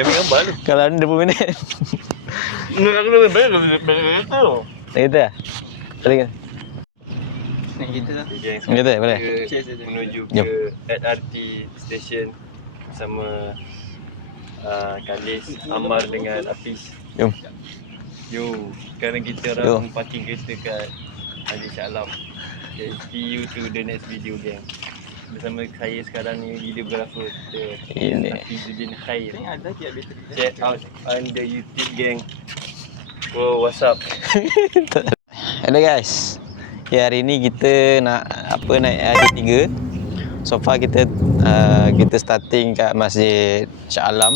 ambil gambar tu. Kalau ada 20 minit. Aku dah balik tu. Kita lah. Tadi kan? Naik kereta lah. Kita boleh? Menuju Jom. ke LRT station bersama Kalis, Amar dengan Hafiz. Jom. Yo, sekarang kita orang parking kereta kat Haji Shah Alam. Okay, see you to the next video gang. Bersama saya sekarang ni videographer kita Ini. Hafizuddin Khair. Ada lagi bateri. Check out on the YouTube gang. Bro, what's up? Hello guys. Okay, hari ni kita nak naik LRT 3. So far kita starting kat Masjid Shah Alam.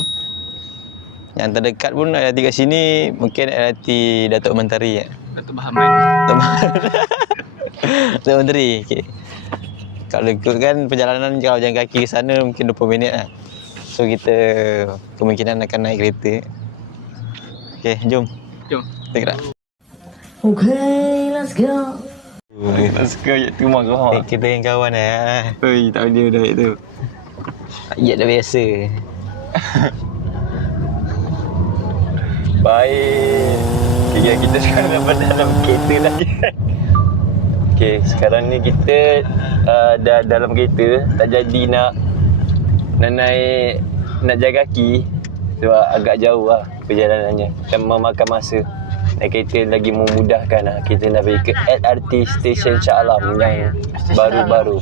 Yang terdekat pun LRT kat sini mungkin LRT Datuk Menteri. Datuk Bahaman. Datuk Menteri. Okay. Kalau ikutkan perjalanan kalau jalan kaki ke sana mungkin 20 minit lah. So kita kemungkinan akan naik kereta. Okay, jom. Jom. Kita gerak. Okay, let's go. Let's go, tu mak kau. Kita yang kawan lah. Oi, tak ada dah tu. Ya dah biasa. Baik. Okay, kita sekarang dapat dalam kereta lagi. Okay, sekarang ni kita dah dalam kereta. Tak jadi nak naik, nak jaga kaki. Sebab agak jauh lah perjalanannya dan memakan masa. Naik kereta lagi memudahkan lah. Kita nak pergi ke LRT Station Shah Alam yang baru-baru.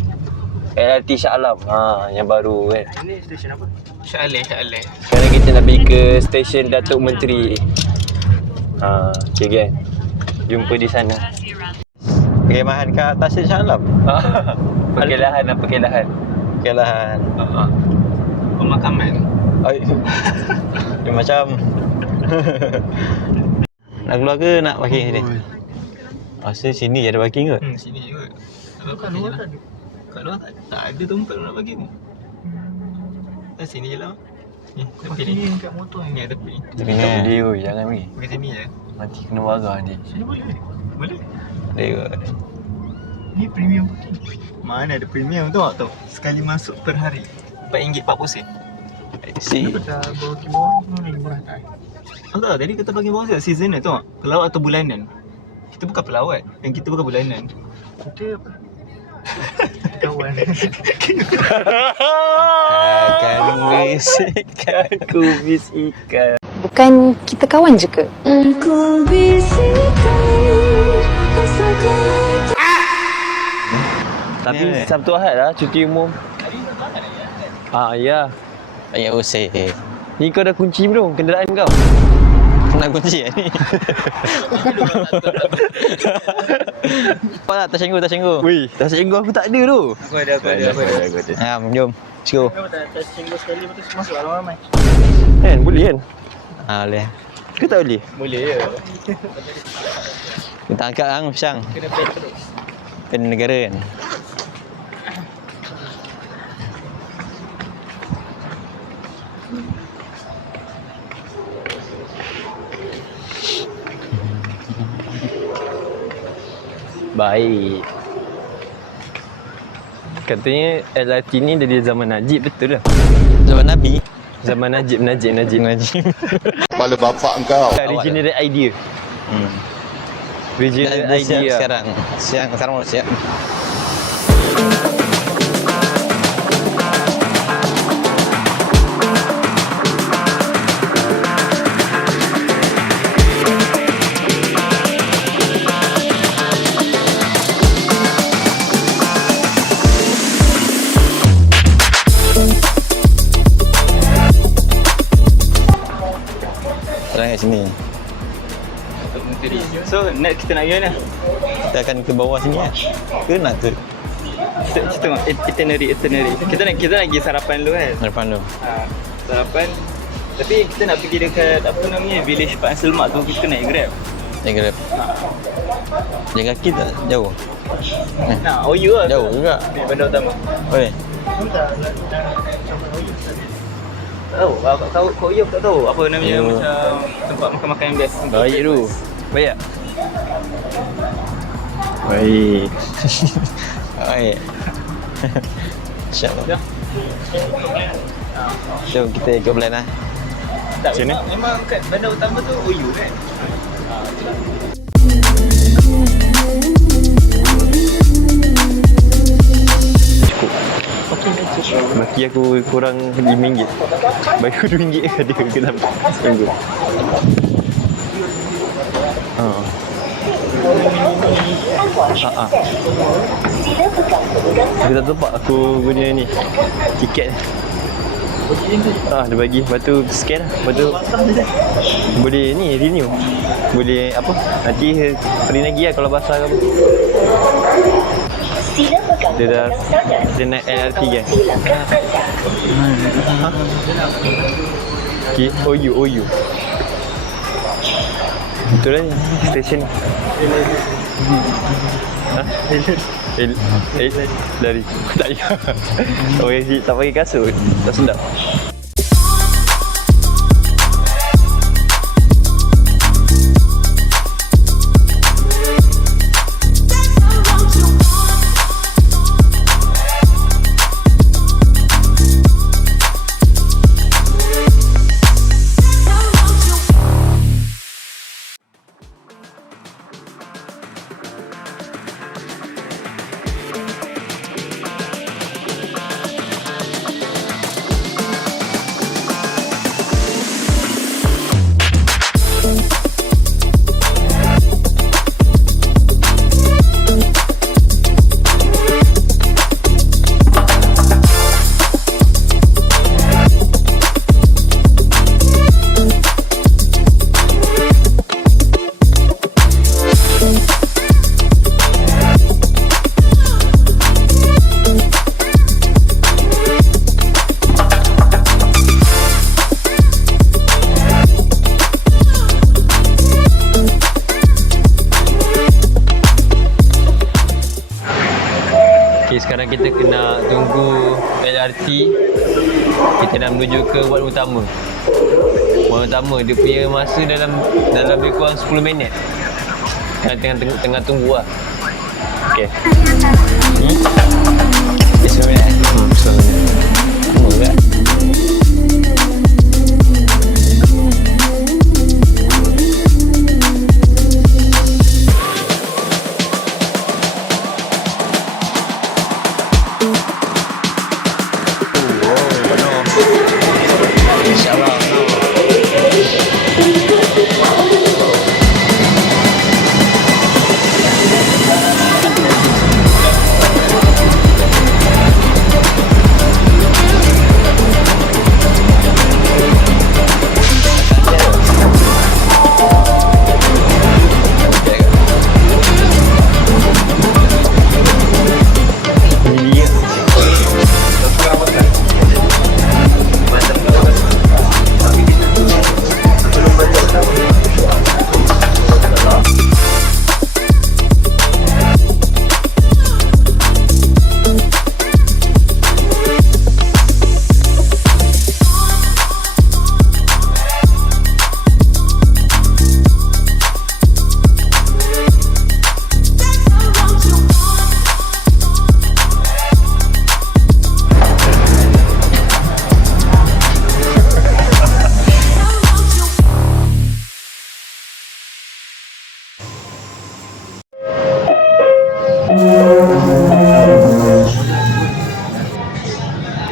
LRT Shah Alam, yang baru kan. Ini stesen apa? Shah Alam. Sekarang kita nak pergi ke stesen Datuk Menteri. Okay gang, jumpa di sana. Perkemahan kat atas Shah Alam. Perkelahan. Perkemahan. Pemakaman. Dia macam nak keluar ke nak parking sini? Rasa sini je ada parking ke? Sini je kot. Kalau kat luar tak ada. Kat luar tak ada tempat nak parking. Sini je lah. Ni, tepi ni. Kat motor ni ada tepi ni. Tapi tak boleh oi, jangan pergi. Pergi sini je. Nanti kena warah ni. Sini boleh. Boleh. Boleh kot. Ni premium parking. Mana ada premium tu tak tahu. Sekali masuk per hari. RM4.40. Si. Dah bawa ke bawah ni murah tak? Aku tahu tadi kita bagi bawah seasonal tu tak? Pelawat atau bulanan? Kita bukan pelawat. Yang kita bukan bulanan. Kita apa? Kawan. Akan bisikan. Aku bisikan. Bukan kita kawan je ke? Aku bisikan rasakan. Tapi Sabtu Ahad lah cuti umum. Ya. Ayat usai. Ni kau dah kunci belum kenderaan kau? Nak kunci ni. Apa tak tersenggol. Weh, dah senggoh aku tak ada tu. Aku ada. Jom. Let's go. Tak singgah sekali lepas tu masuk ramai-ramai. Kan boleh kan? Boleh. Ke tak boleh? Boleh je. Kita angkat pisang. Kena plan terus. Pen negara kan. Baik. Katanya LRT ni dari zaman Najib, betul lah? Zaman Nabi. Zaman Najib. Kepala bapak engkau. Original idea. Original Dah siap idea. sekarang mau siap. Sekarang kat sini. So, next kita nak pergi mana? Kita akan ke bawah sini lah. Ke nak ke Kita tengok itinerary. Kita nak pergi sarapan dulu kan? depan tu? Sarapan. Tapi kita nak pergi dekat apa namanya village Pak Selmak tu, kita naik Grab. Naik Grab. Jalan kaki tak jauh? Nah, OU lah. Jauh juga. Di bandar utama. Boleh. Tahu, kau OU tak tahu apa namanya Yo. macam tempat makan-makan yang best. Baik tu. Baik tak? Baik. Baik. InsyaAllah. Jom kita ikut plan lah. Tak, Sini. memang kat bandar utama tu OU kan? Baki aku kurang RM5. Bagi aku RM2 ke dia ke dalam tunggu. Aku tak tempat aku punya ni tiket. Dia bagi. Lepas tu scan lah. Lepas tu boleh ni renew. Boleh apa? Nanti print lagi lah kalau basah ke apa. Dia naik LRT kan? Okay, OU. Betul lah ni, stesen ni. Lari. Tak payah. Orang tak pakai kasut, tak sedap. Okay, sekarang kita kena tunggu LRT. Kita dah menuju ke wad utama. Wad utama dia punya masa dalam lebih kurang 10 minit. Tengah tunggu lah. Okay. 10 minit. Tunggu tak?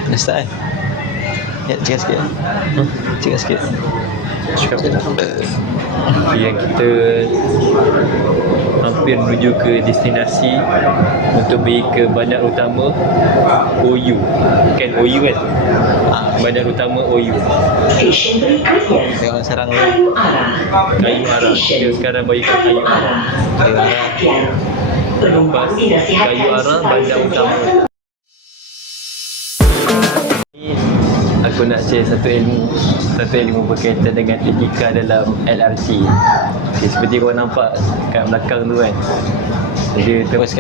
Dah start kan? Ya, cakap sikit. Cakap sikit. Yang kita hampir menuju ke destinasi untuk pergi ke bandar utama OU. Kan OU kan? Bandar utama OU. Tengok sarang ni. Kayu Arah. Kita sekarang bagi ke Kayu Arah. Kayu Arah. Lepas Kayu Arah, bandar utama. Aku nak share satu ilmu berkaitan dengan etika dalam LRT. Okay, seperti korang nampak kat belakang tu kan, dia tempat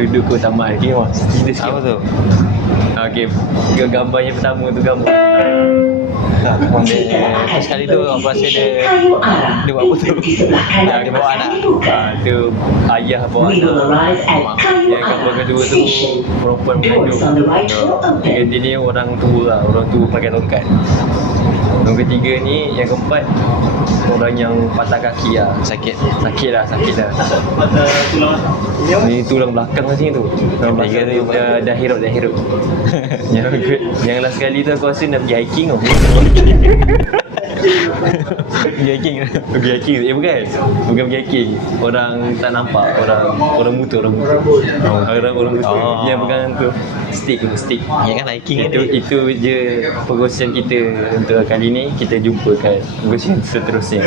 duduk ke taman. Okay, wah, cerita sikit. Apa tu? Okay, gambar yang pertama tu gambar Dia sekali tu aku rasa dia buat apa tu? Dia bawa anak. Tu ayah bawa anak. Yang gambar kedua tu perempuan mengandung. Yang ketiga ni orang tua lah, orang tua pakai tongkat. Yang ketiga ni, yang keempat orang yang patah kaki lah. Sakit lah. Ni tulang belakang kat sini tu. Tulang belakang tu dah hirup. Yang last sekali tu aku rasa nak pergi hiking tau. Pergi hiking. Bukan pergi hiking. Orang tak nampak, orang buta. Orang buta. Yang pegang tu stick. Ya kan hiking Itu je perkongsian kita untuk kali ni. Kita jumpa kat perkongsian seterusnya.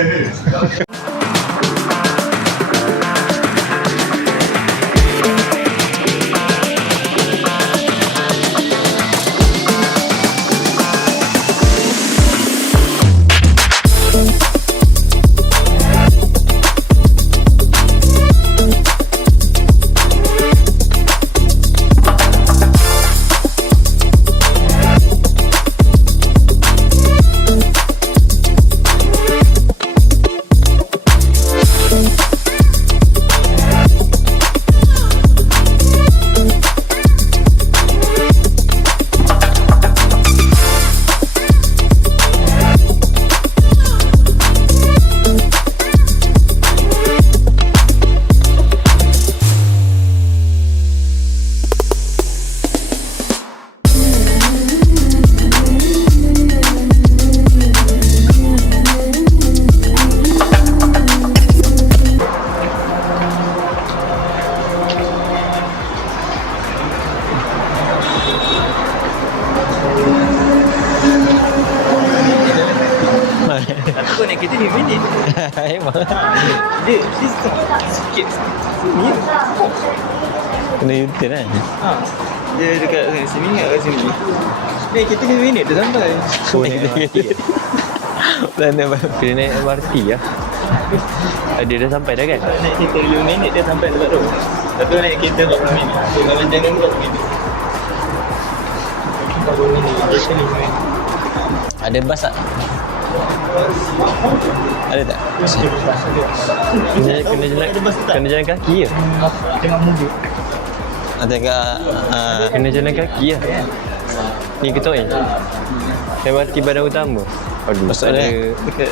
Tapi kau naik kereta ni minit. Memang Dia sikit sini. kena U-turn kan. Dia dekat sini kat sini. Naik kereta 5 minit dah sampai. Kena naik MRT lah. Dia dah sampai dah kan? Naik kereta 5 minit dia sampai tempat tu. Tapi naik kereta 40 minit. Kalau jangan 40 minit. 40 minit. Kereta 5 minit. Ada bas tak? Ada tak? Kena jalan kaki je. Tengok movie. Ada kat Kena jalan kaki lah. Ni ketua ni. MRT Bandar Utama. Aduh, Masuk ada dia. dekat.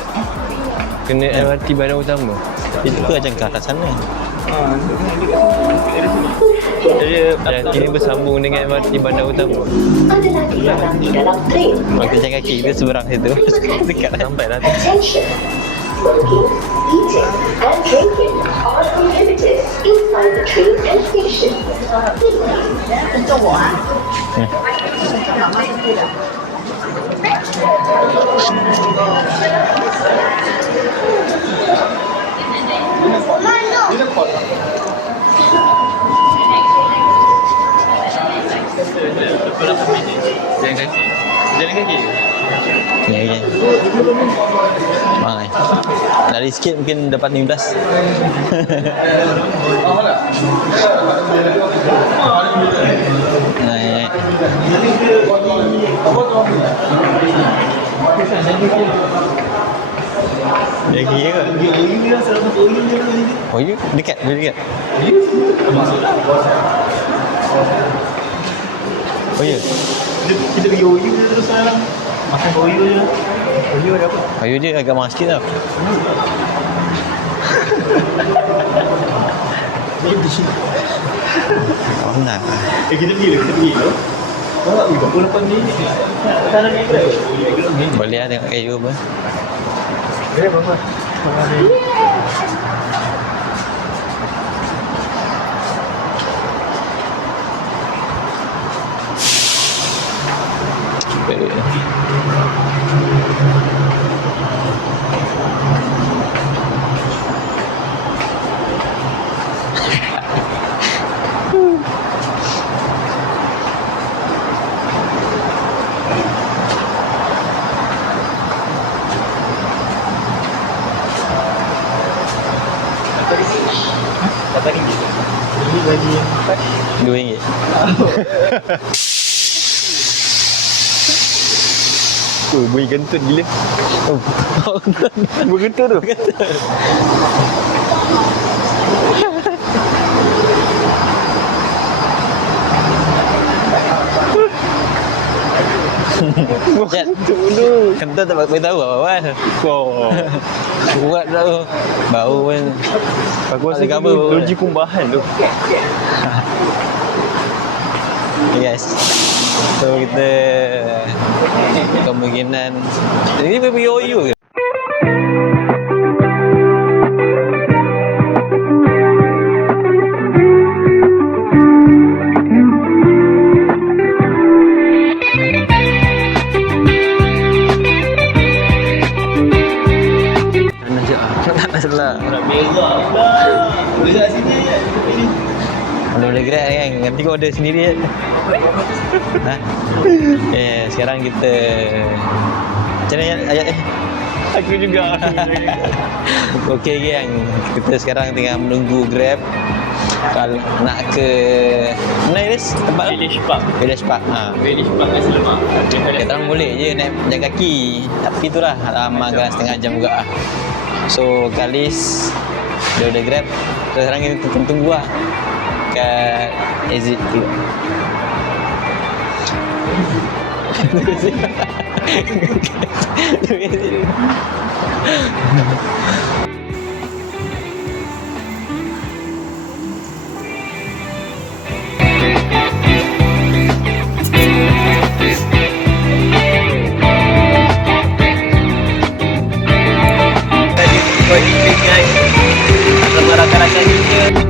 Kena MRT Bandar Utama. itu ke jangka kat sana. MRT ni bersambung dengan MRT Bandar Utama. adalah dilarang di dalam train. Waktu jalan kaki kita seberang situ. Dekat lah. Sampai dah. Attention. Smoking, eating, and drinking are prohibited inside the train and station. Jalan kaki. Jalan kaki. Ya. Bang, lari sikit mungkin dapat 15. Naik. Dia kira ke? Oh, you dekat, dekat. Oh, ya. Kita pergi OU terus sekarang. Makan OU je. OU ada apa? Ayu dia agak mahal sikit tau. Oh, nak. Kita pergi dulu. Oh, 28 minit. Sana naik Grab. Boleh lah tengok kayu apa. Grab apa? RM8. Ini bagi RM2. bunyi kentut gila. Bunyi kentut tu. Jat. Kentut tak beritahu apa-apa. Oh. Kuat tak tu. Bau pun. Aku rasa Ada kamu cover. loji kumbahan tu. Okay guys. So kita kemungkinan ini pergi OU ke? Tak salah. Nak berak pula. Berak sini je. Boleh grab kan. Nanti kau order sendiri kan. Ha? Sekarang kita macam mana ayat ni? Aku juga. Okey gang. Kita sekarang tengah menunggu Grab. Kalau nak ke mana Iris? Tempat tu? Village Park. Village Park. Ha. Village Park nasi lemak. Kita orang boleh je naik jalan kaki. Tapi itulah lama kan setengah jam juga lah. So Kalis dia order Grab. So sekarang kita tunggu lah kat exit tu. Sama rakan-rakan kita.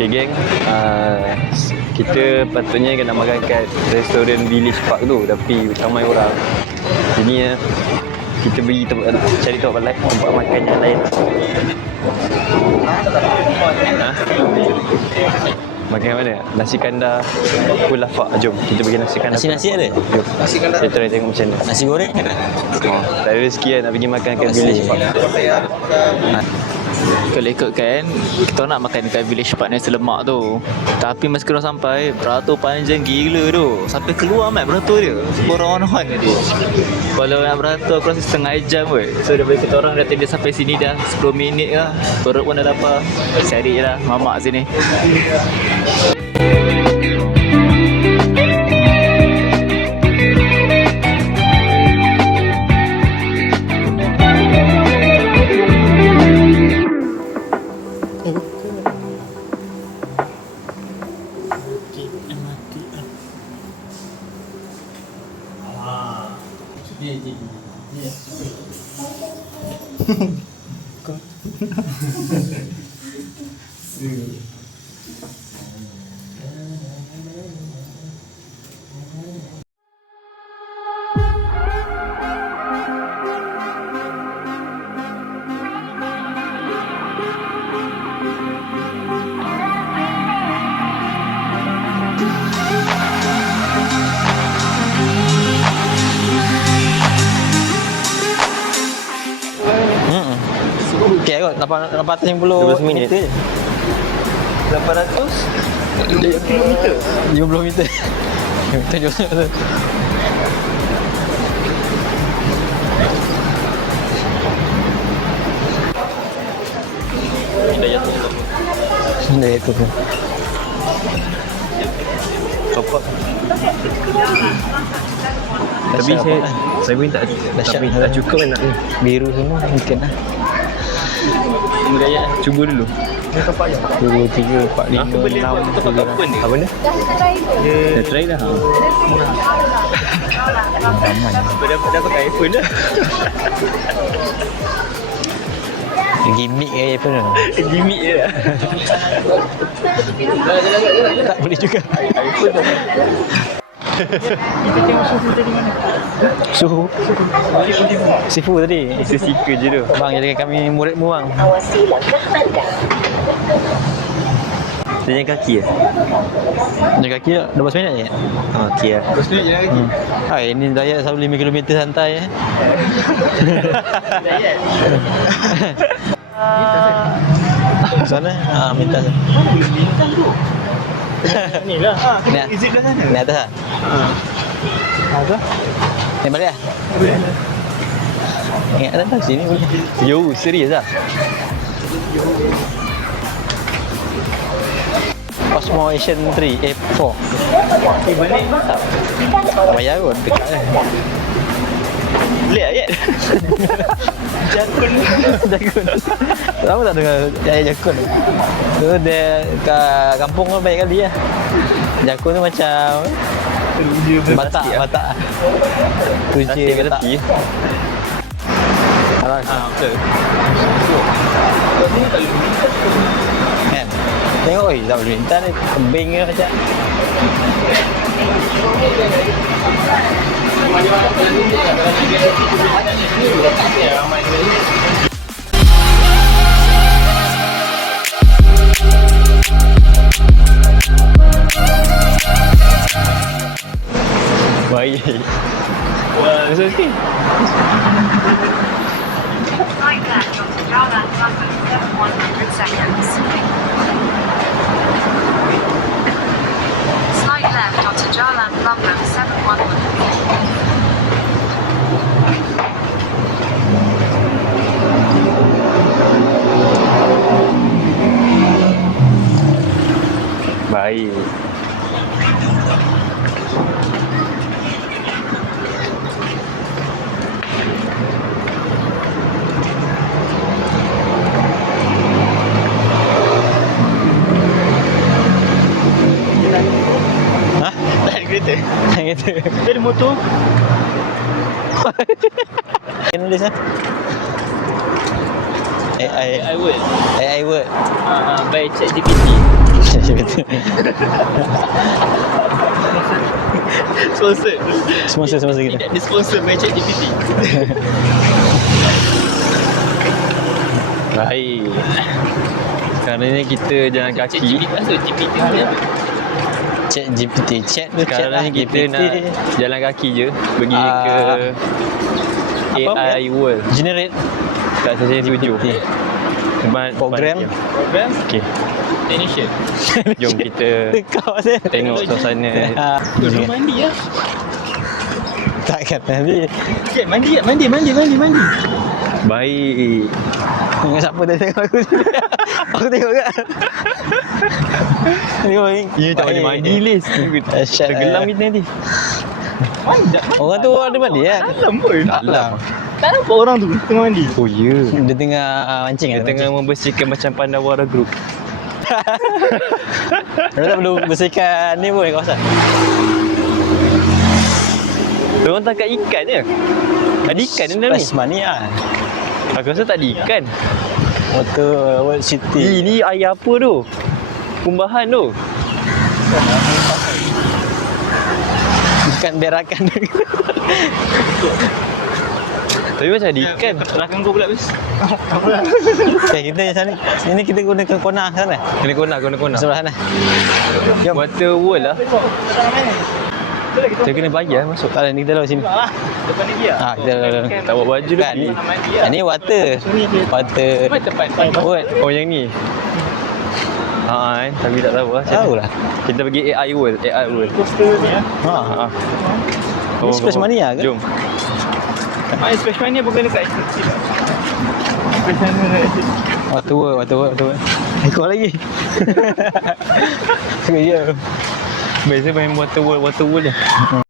Okay geng, kita patutnya kena makan kat restoran Village Park tu, tapi ramai orang. Jadi kita pergi cari tempat lain, tempat makan yang lain. Ha? Makan mana? Nasi kandar kulafak. Jom kita pergi nasi kandar. Nasi ada? Jom. Nasi kandar. Kita try tengok macam mana. Nasi goreng ada? Oh, tak ada rezeki kan nak pergi makan kat Village Park. Kalau ikutkan, kita nak makan dekat Village Park nasi lemak tu. Tapi masa kita sampai, beratur panjang gila tu. Sampai keluar mat beratur dia. Berona-on dia. Kalau nak beratur aku rasa setengah jam kot. So daripada kita orang dah tadi sampai sini dah 10 minit lah. Perut pun dah lapar. Cari je lah mamak sini. Okey kot 850 12 minit. 800 kilometer. 50 meter. Kita jauh tu. Dah itu. Top. Tapi saya pun tak Dahsyat. tapi tak cukup nak ni. Biru semua mungkin lah. Gaya cuba dulu. 2, 3, 4, 5, 6, 7. Apa ni? Dah try dah. Dah pakai iPhone dah. Gimmick ke apa tu? Gimmick je lah. Tak boleh juga. Kita tengok suhu tadi mana? Suhu. Sifu tadi. Sesika je tu. Bang, jadikan kami muridmu bang. Awasi langkah anda. Dia kaki ya? Jaga kaki 12 minit je. Okey lah. Hai, ini diet selalu 5 km santai eh. Sana? Minta sana. Ni lah. Ni, Exit dah sana. ni atas lah. Apa? Ni balik lah. Ingat atas sini boleh. Yo, serius lah. Osmo Asian 3, 4. Balik tak? Bayar kot, dekat lah. Boleh ayat. Jakun. Jakun. Tahu tak dengar ayat Jakun? Tu dia kat kampung tu baik kali lah. Jakun tu macam Batak. Tujuh Nasi kat Batak. tepi. Alas. Betul. Kan? Tengok oi, tak boleh minta ni kembing ke macam. Baik. Wah, mesti. Slide left onto Java London 100 seconds. Slide left onto Jalan London 7100. Baik. Hah? Tak ada kereta. Gitu. Dia ada motor. Nulis ah. I would. AI word. By ChatGPT. Sponsor. Sponsor kita. Tidak disponsor by ChatGPT. Baik. Sekarang ni kita jalan kaki. ChatGPT masuk GPT ni. Chat GPT. Chat tu chat Sekarang lah. ni kita GPT. nak jalan kaki je pergi ke Apa AI World Generate kat stesen 7. GPT. Program. Program Okey. technician. Jom kita Kau saya tengok suasana. Duduk mandi lah. Takkan nanti. Cik, mandi. Baik. Ingat siapa dah tengok aku sini. Aku tengok kan. Tengok ni. Ya, tak boleh mandi Liz. Tergelam kita nanti. Orang tu ada mandi kan? Dalam pun. Dalam. Tak nampak orang tu tengah mandi. Oh ya. Dia tengah mancing Dia kan? tengah membersihkan macam Pandawara Group. Dia tak perlu bersihkan ni pun kawasan. Diorang tangkap ikan je. Ada ikan dalam ni. Splash money lah. Aku rasa tak ada ikan. Water World City. Ini air apa tu? Kumbahan tu. Ikan berakan. Tapi macam ada ikan. Belakang kau pula bes. Okay, kita sana. Sini kita guna ke kona sana. Kena kona. Sebelah sana. Jom. Water World lah. Kita kena bayar masuk. Tak ada, ni kita lewat sini. Depan lagi lah. Kita Tak bawa baju kan lagi. ni water. Water. Mana tempat World. Oh yang ni. Tapi tak tahu lah. Tahu lah. Kita pergi AI World. poster ni lah. Ha. Ni Splash Money lah ke? Jom. Splash Mania bukan dekat exit. Splash Mania Water World. Ikut lagi. Kerja. Biasa main Water World je.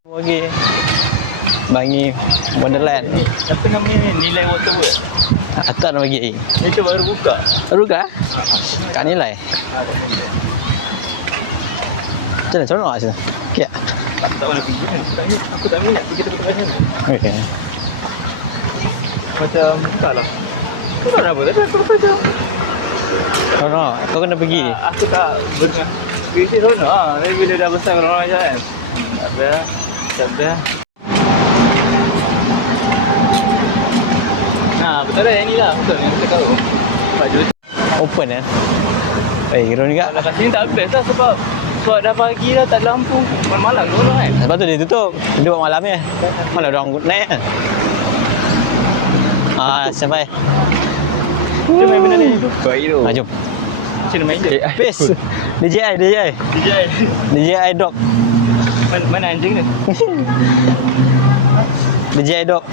Lagi. Bangi Wonderland. Apa namanya ni? Nilai Water World. Atas nak bagi. Itu baru buka. Baru kah? Kat nilai. Macam mana seronok kat situ? Okey tak? Tak boleh pergi kan? Aku tak minat pergi tempat-tempat sana. Okey. Macam buka lah. Kau nak apa? Tadi aku saja. Rono, kau kena pergi. Aku tak benar. Pergi sana lah. Tapi bila dah besar kau orang aja kan. Tak apa. Tak apa. Nah, betul lah yang ni lah. Betul yang kita tahu. 4 juta. Open eh. Kira juga. Kalau kat sini tak best lah sebab dah pagi dah tak ada lampu. Malam tu orang kan. Lepas tu dia tutup. Dia buat malam je. Mana orang naik kan? Sampai. Dia main benda ni tu. Baik tu. Jom. Macam mana main je? Peace. DJI. DJI dog. Mana anjing ni? DJI dog.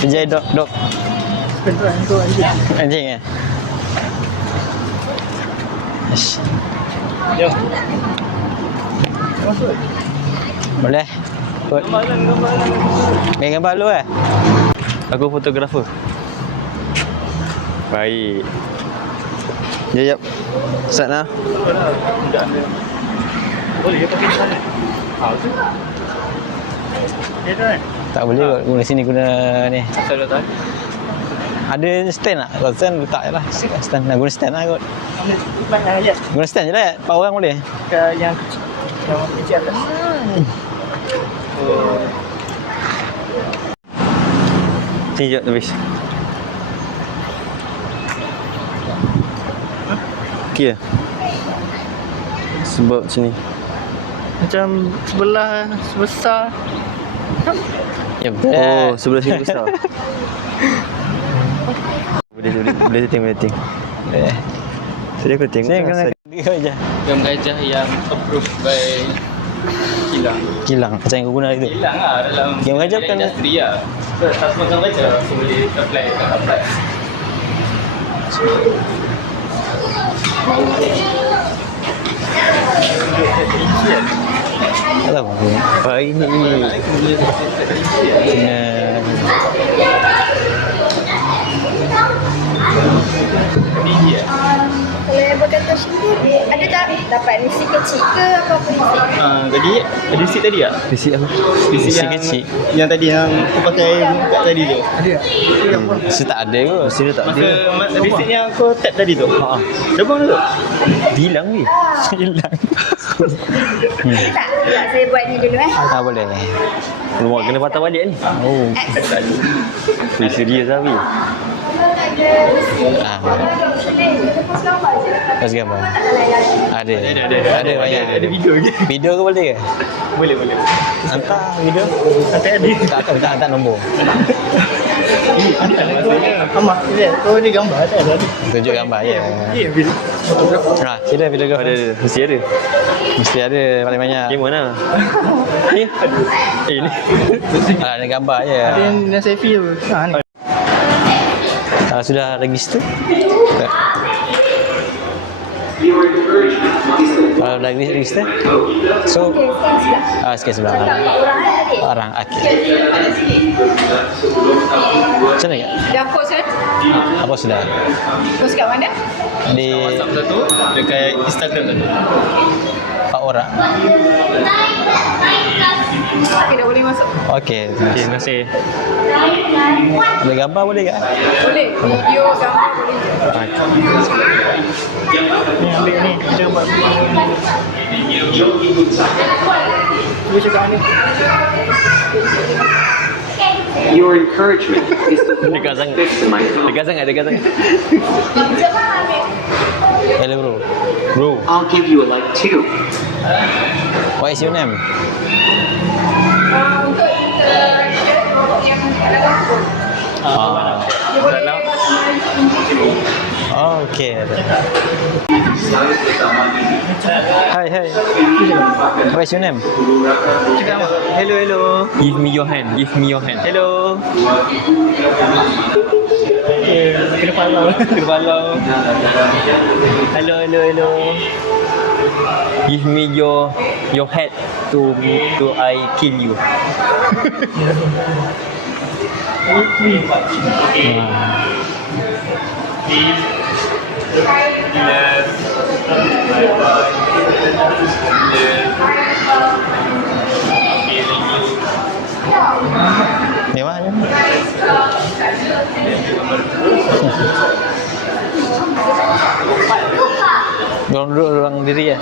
DJI dog. Anjing eh. Ish. Jom. Boleh. Buat main gambar lu eh. Aku fotografer. Baik. Jap. Start lah. Boleh dia pakai sana. Tu. Dia tu kan? Tak boleh kot guna sini guna ni. Asal dah tahu. Ada stand tak? Kalau stand letak je lah. Stand. Nak guna stand lah kot. Mana aja? Guna stand je lah. 4 orang boleh. Ke yang kecil. Yang kecil atas. Sini jap habis. Okey. Sebab sini. Macam sebelah sebesar. Ya betul. Oh, sebelah sini besar. Boleh setting. Eh. Jadi aku tengok. Sini kena dia je. Jam gajah yang approved by Kilang. Macam yang kau guna itu. Hilang lah dalam Game gajah kan- industri lah. So, tak semua jam gajah so boleh apply. Tak tahu. Hari ni Kena Kalau yang berkata sini, ada tak dapat misi kecil ke apa-apa misi? Tadi ada receipt tadi tak? receipt apa? Receipt Receipt yang kecil. Yang tadi yang aku pakai buka tadi tu. Ada. mesti tak ada kot. Sini tak ada. Masa receipt yang aku tap tadi tu. Dah buang tu. Hilang ni. Hilang. Tak, saya buat ni dulu Boleh. Keluar kena patah balik ni. Oh. Weh, serius lah weh. Pas gambar. Ada banyak. Ada video je. Video ke boleh ke? Boleh. Hantar video. Tak hantar nombor. Amak, kau ni gambar tak ada. Tunjuk gambar je. Ya, video. Sila videographer. Ada, mesti ada. Mesti ada paling banyak. Game mana? Ni? Ni. Ada gambar je. Ada yang selfie tu. Ni. Sudah register? Kalau dah register? So, sekian sebelah. Orang akhir. Macam mana? Dah post kan? Apa sudah? Post kat mana? Di WhatsApp satu, dekat Instagram satu. 4 orang. Okay, dah boleh masuk. Okey. Terima kasih. Ada gambar boleh tak? Boleh. Video, gambar boleh. Ni ambil ni, kita buat. Cuba cakap ni. Your encouragement is the Dekat sangat. fix in my phone. Dekat sangat. Hello bro. I'll give you a like too. What is your name? Untuk yang dalam Okay. Hi. What is your name? Cakap apa? Hello. Give me your hand. Hello. Kena palau. Hello. Give me your head to I kill you. Ni mana? Dorang duduk ruang diri ya.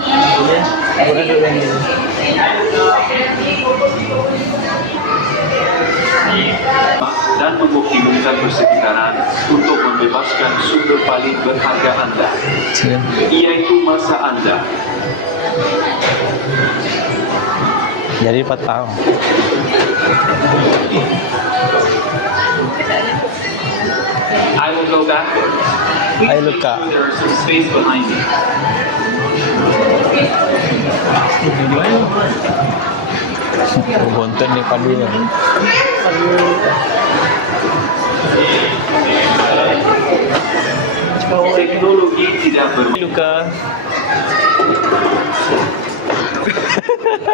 dan mengoptimalkan persekitaran untuk membebaskan sumber paling berharga anda, iaitu masa anda. Jadi 4 tahun. I will go backward. Ay luka. There is some space behind me. Bonton ni padu ya. Teknologi tidak Luka.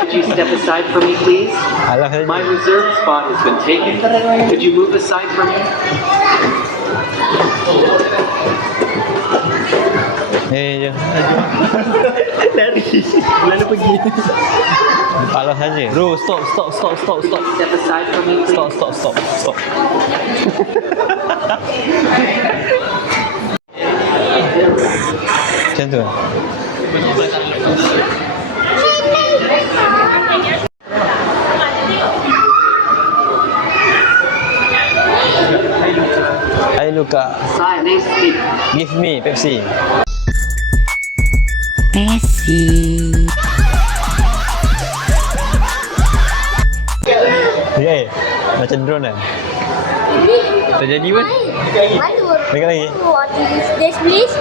Could you step aside from me, please? Alah saja. My reserve spot has been taken. Could you move aside from me? Jom. Lari. Lalu pergi. Alah saja. Bro, stop. Step aside from me, please. Stop. Macam tu. Hai Luka. Saya Nestle. Give me Pepsi. Okay, macam drone kan? Terjadi pun? Malu. Dekat lagi. What is this, please?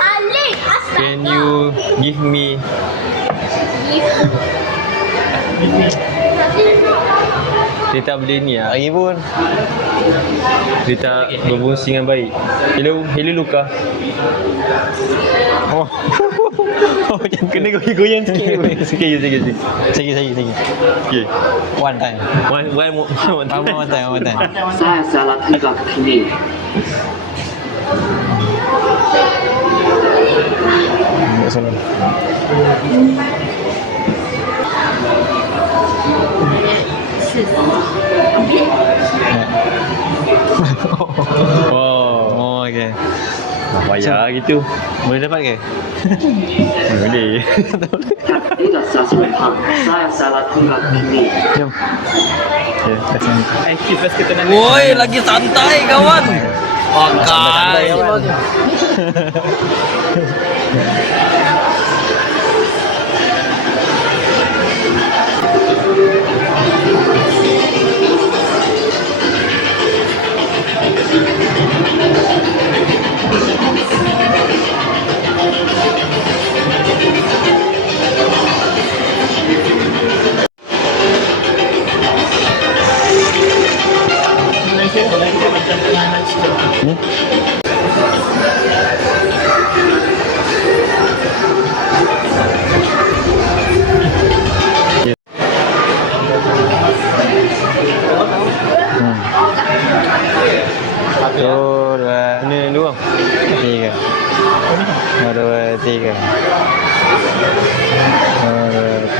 Alik, Can you give me dia tak boleh ni lah. Lagi pun. Dia tak berfungsi dengan baik. Hello Luka. Oh. Oh, macam Kena goyang sikit. Sikit. Segi. Okay. One time. One time. One time. Saya salah tegak kini. Ambil sana. Oh, okay. payah gitu. Boleh dapat ke? Boleh. Tidak sesuai. Saya salah tegak kini. Jom. Okay, let's go. First kita nak. Woi, lagi santai kawan. Pakai. Satu, dua, Mana dua? tiga. Satu, dua, tiga. Satu, dua, tiga.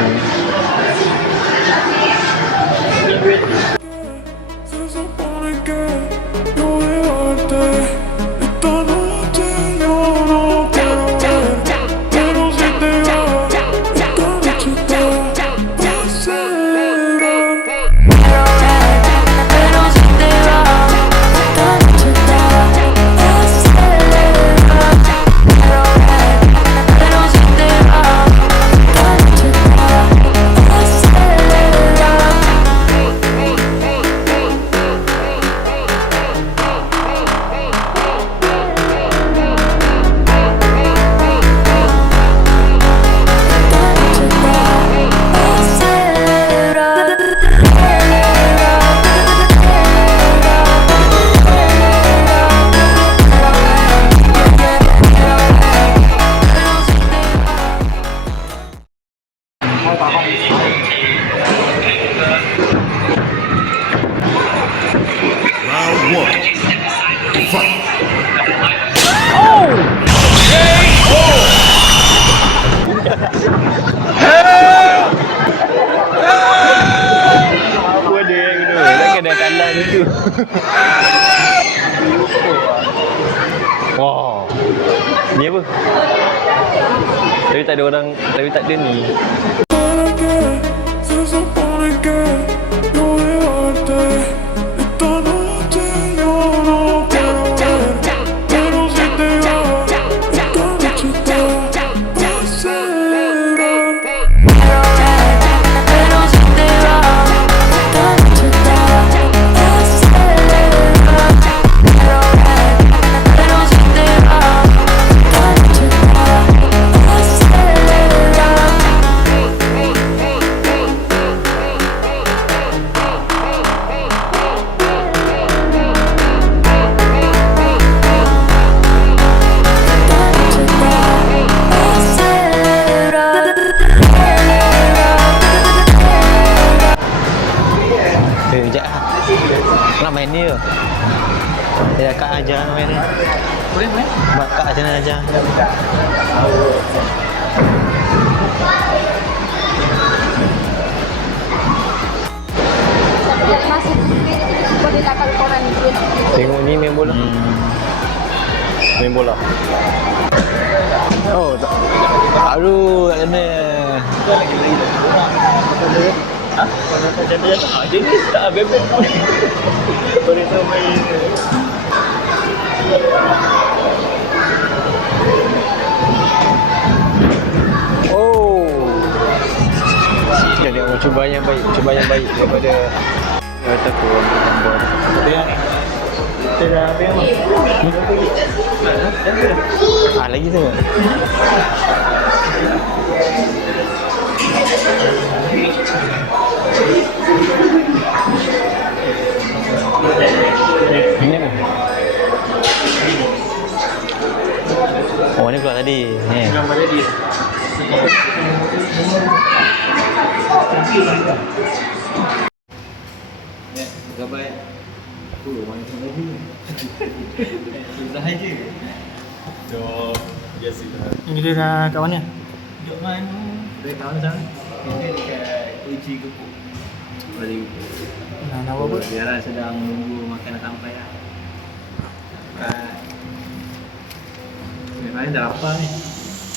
Aku ada yang kedua. Takkan dah kalah gitu. Wah. Ni apa? Tapi tak ada orang, tapi tak ada ni. Sekejap lah. Nak main ni ke? Ya, Kak ajar nak main ni. Boleh main? Kak macam mana ajar? Masih boleh tak kalau korang ni. Tengok ni main bola. Main bola. Oh, tak. Aduh, tak kena. Ha? Dia ni tak bebek. Boleh tahu main. Oh. Jadi aku cuba yang baik daripada kata aku ambil gambar. Kita dah ambil apa? Lagi tu. Ini apa? Oh, ni keluar tadi. Ni. Gambar tadi. Gambar aku mana tu lagi. Susah aja. Jom. Biasalah. Kita dah kat mana? Duduk mana? Dekat kawan sana. Kita dekat Uji Gepuk. Balik. Nak buat apa? Biarlah sedang menunggu makanan sampai lah. Memang dah lapar ni.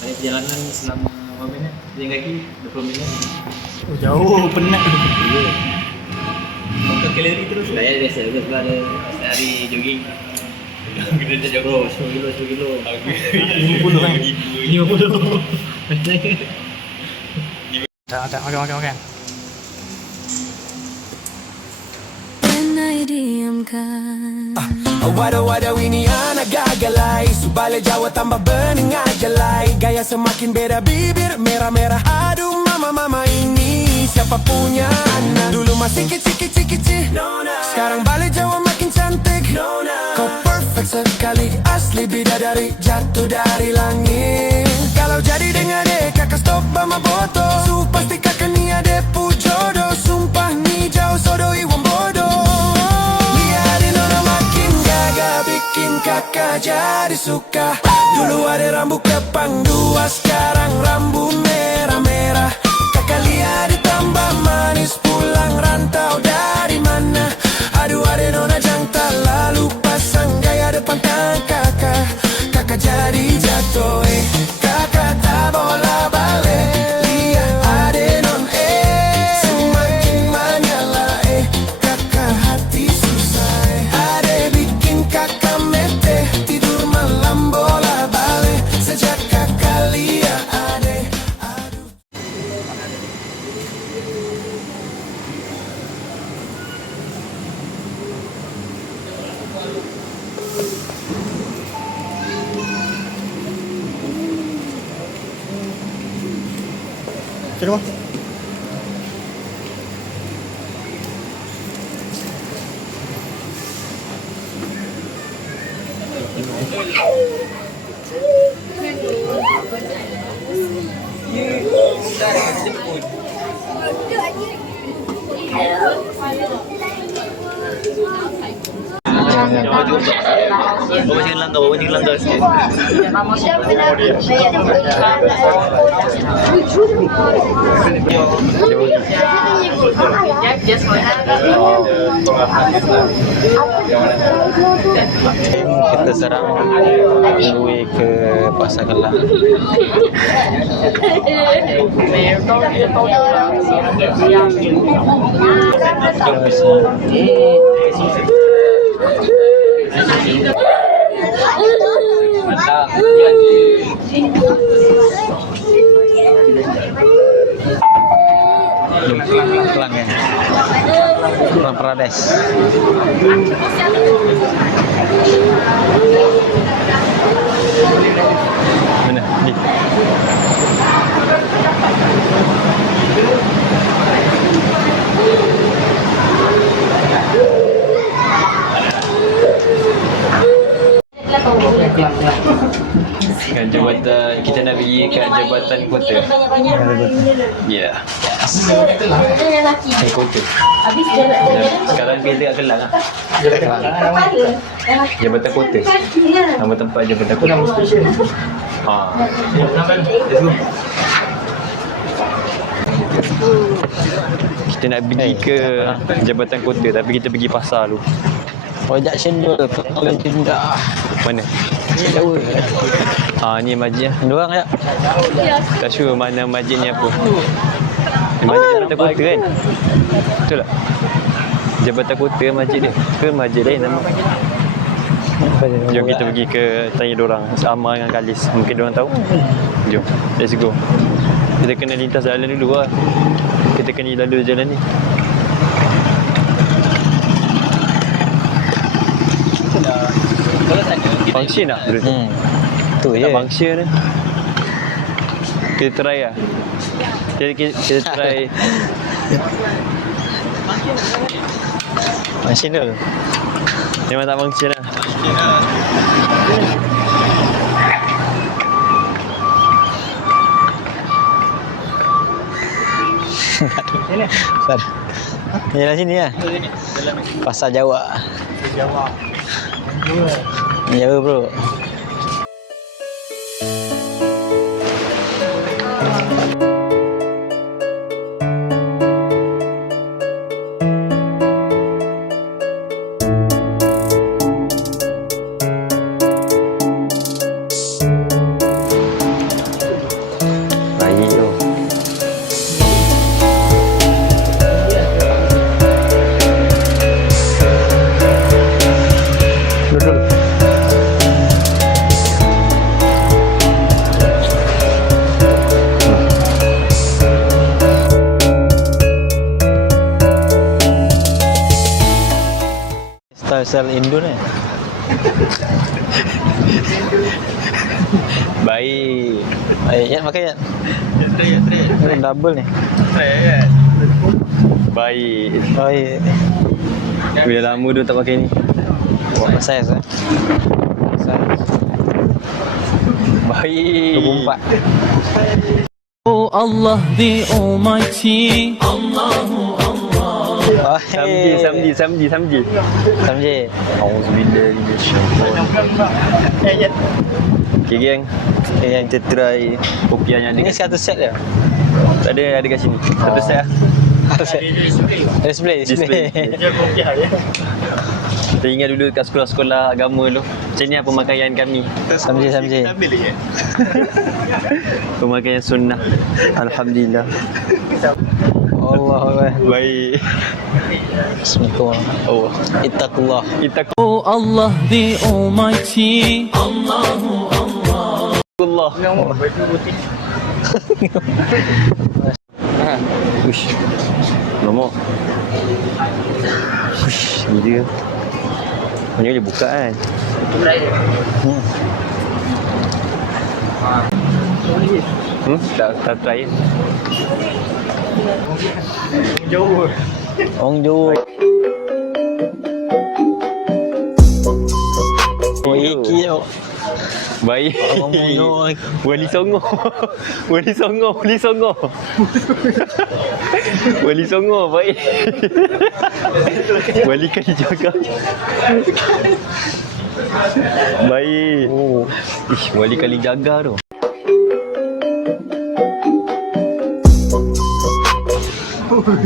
Ada perjalanan selama berapa minit? Jalan kaki 20 minit. Oh, jauh, penat. Ya. Makan kalori terus. Saya biasa sebab ada sehari jogging. Kita tak jauh. 10 kilo. 50 kan? 50. Tak, makan. Wadah-wadah ini anak gagalai Subalik Jawa tambah bening ajalai Gaya semakin beda bibir merah-merah Aduh mama ini siapa punya anak Dulu masih kicik-kicik Sekarang balik Jawa makin cantik Kau perfect sekali Asli bidadari jatuh dari langit Kalau jadi dengan dek kakak stop bama boto Su pasti kakak ni ada pujodo Sumpah ni jauh sodo iwan bodoh bikin kakak jadi suka Dulu ada rambut kepang dua Sekarang rambut merah-merah Kakak lihat ditambah manis Pulang rantau dari mana Aduh ada nona jangta Lalu pasang gaya depan kakak Kakak jadi jatuh Kakak tak bola balik Lihat ada non Semakin menyala Kakak hati susah Ada bikin kakak tidur malam bola balik Sejak kakak lihat adek aduh Terima. Bawa macam langgar sikit. Dia pernah bayar Kita serang way ke Pasar Kelang. Kelang ya. Kelang Pradesh. Mana? Ni. Kat jabatan, kita nak pergi kat jabatan kota. Ya. Di kota. Sekarang kita kat Kelang lah. Jabatan kota. Nama tempat jabatan kota. Kita nak pergi ke jabatan kota tapi kita pergi pasar dulu. Rojak cendol kalau tindak. Mana? Jauh. Ni masjid. Dua orang tak? Tak sure mana masjid ni apa. Masjid Jabatan Kota kan? Betul tak? Jabatan Kota masjid dia. Ke masjid lain nama? Jom kita pergi ke tanya diorang. Sama dengan Kalis. Mungkin diorang tahu. Jom. Let's go. Kita kena lintas jalan dulu lah. Kita kena lalu jalan ni. Function tak? Tu je. Function ni. Kita try lah. Kita try. Function tu. Memang tak function lah. Jalan sini lah. Pasar Jawa. Jawa bro. Baik tu. Duduk. Style Indo ni. Baik. Baik, Yan makan Yan. Try. Double ni. Baik. Baik. Bila lama dia tak pakai ni. Buat saiz eh. Baik. 24. Oh Allah the Almighty. Allahu Allah. Samji. Auzubillah minasyaitanir. Okay geng. Kita try kopi yang ada. Ini satu set je. Tak ada kat sini. Satu set lah. Display. Kita ingat dulu kat sekolah-sekolah agama dulu. Macam ni pemakaian kami. Samji. Pemakaian sunnah. Alhamdulillah. Allah. Baik. Bismillahirrahmanirrahim. Oh, ittaqullah. Oh Allah the Almighty. Allahu Allah. Ush. Lama. Ush, ni dia. Mana dia buka kan? Tak try. Orang Jawa. Oh, iki. Baik. Ngomong Wali Songo. Wali Songo. Wali Songo. Wali Songo. Baik. Wali kali jaga. Baik. Oh. Ish, wali kali jaga tu.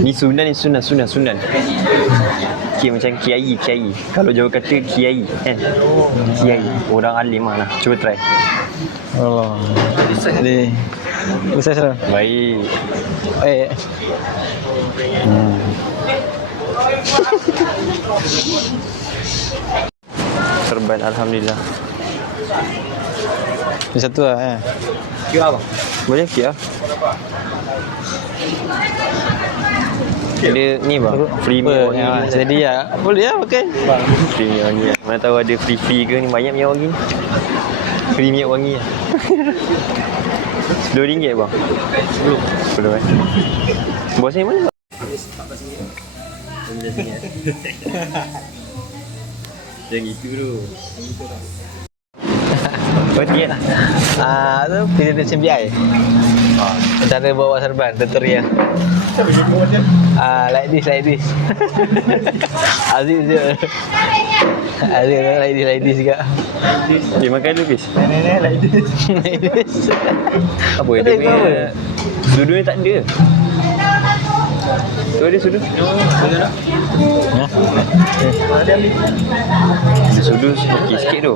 Ni sunan, ni sunan. Okay, macam kiai. Kalau Jawa kata kiai kan. Kiai. Orang alim lah. Cuba try. Allah. Jadi besar sah. Baik. Serban alhamdulillah. Ini satu lah Kira apa? Boleh kira. Ada ni bang, free meal wangi. Jadi ya, boleh ya pakai. Free minyak wangi. Mana tahu ada free ke ni, banyak minyak wangi. Free minyak wangi. RM10 bang. 10 kan. Bos ni mana? Jangan gitu tu. Kau tiap lah. Tu presentation BI. Cara bawa serban tutorial. Like this. Aziz je. Aziz like this juga. Dia makan dulu guys. Like this. Apa dia punya sudu ni tak ada. Tu ada sudu. Sudu okey sikit tu.